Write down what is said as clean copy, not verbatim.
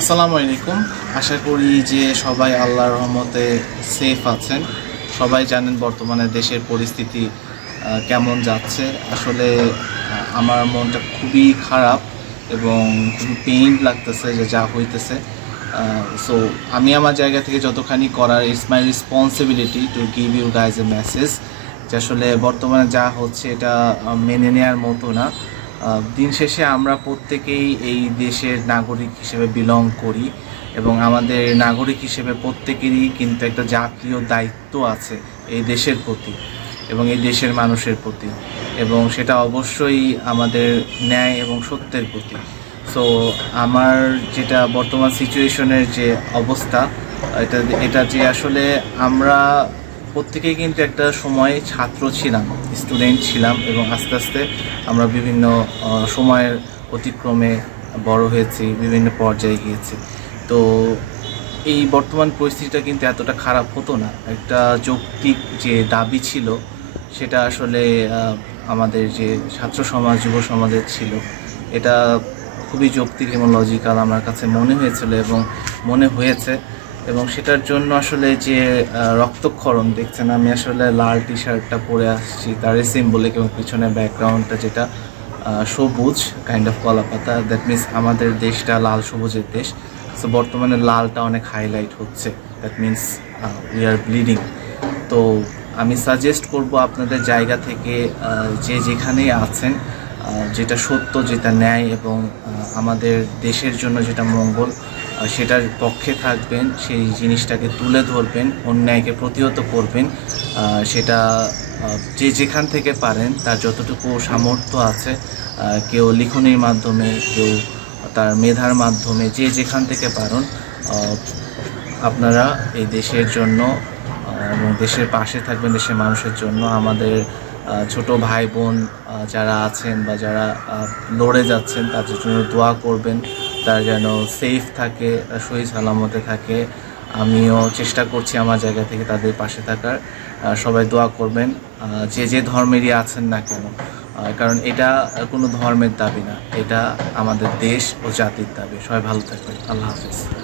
আসসালামু আলাইকুম। আশা করি যে সবাই আল্লাহর রহমতে সেফ আছেন। সবাই জানেন বর্তমানে দেশের পরিস্থিতি কেমন যাচ্ছে। আসলে আমার মনটা খুবই খারাপ এবং খুবই পেইন লাগতেছে যে যা হইতেছে। সো আমি আমার জায়গা থেকে যতখানি করার, it's my responsibility to give you guys a message যে আসলে বর্তমানে যা হচ্ছে এটা মেনে নেওয়ার মতো না। দিন শেষে আমরা প্রত্যেকেই এই দেশের নাগরিক হিসেবে বিলং করি এবং আমাদের নাগরিক হিসেবে প্রত্যেকেরই কিন্তু একটা জাতীয় দায়িত্ব আছে এই দেশের প্রতি এবং এই দেশের মানুষের প্রতি, এবং সেটা অবশ্যই আমাদের ন্যায় এবং সত্যের প্রতি। সো আমার যেটা বর্তমান সিচুয়েশনের যে অবস্থা, এটা এটা যে আসলে আমরা প্রত্যেকেই কিন্তু একটা সময় ছাত্র ছিলাম, স্টুডেন্ট ছিলাম, এবং আস্তে আস্তে আমরা বিভিন্ন সময়ের অতিক্রমে বড় হয়েছি, বিভিন্ন পর্যায়ে গিয়েছি। তো এই বর্তমান পরিস্থিতিটা কিন্তু এতটা খারাপ হতো না। একটা যৌক্তিক যে দাবি ছিল সেটা আসলে আমাদের যে ছাত্র সমাজ, যুব সমাজের ছিল, এটা খুবই যৌক্তিক এবং লজিক্যাল আমার কাছে মনে হয়েছিল এবং মনে হয়েছে। এবং সেটার জন্য আসলে যে রক্তক্ষরণ দেখছেন, আমি আসলে লাল টি শার্টটা পরে আসছি, তার সিম্বলিক, এবং পিছনে ব্যাকগ্রাউন্ডটা যেটা সবুজ কাইন্ড অফ কলা পাতা, দ্যাট মিনস আমাদের দেশটা লাল সবুজের দেশ। সো বর্তমানে লালটা অনেক হাইলাইট হচ্ছে, that means we are bleeding. তো আমি সাজেস্ট করব আপনাদের জায়গা থেকে যে যেখানেই আছেন, যেটা সত্য, যেটা ন্যায় এবং আমাদের দেশের জন্য যেটা মঙ্গল, সেটার পক্ষে থাকবেন, সেই জিনিসটাকে তুলে ধরবেন, অন্যায়কে প্রতিহত করবেন। সেটা যে যেখান থেকে পারেন, তার যতটুকু সামর্থ্য আছে, কেউ লিখনির মাধ্যমে, কেউ তার মেধার মাধ্যমে, যে যেখান থেকে পারেন আপনারা এই দেশের জন্য এবং দেশের পাশে থাকবেন, দেশের মানুষের জন্য। আমাদের ছোট ভাই বোন যারা আছেন বা যারা লড়ে যাচ্ছেন, তাদের জন্য দোয়া করবেন, তারা যেন সেফ থাকে, সহি সালামতে থাকে। আমিও চেষ্টা করছি আমার জায়গা থেকে তাদের পাশে থাকার। সবাই দোয়া করবেন, যে যে ধর্মেরই আছেন না কেন, কারণ এটা কোনো ধর্মের দাবি না, এটা আমাদের দেশ ও জাতির দাবি। সবাই ভালো থাকবেন। আল্লাহ হাফিজ।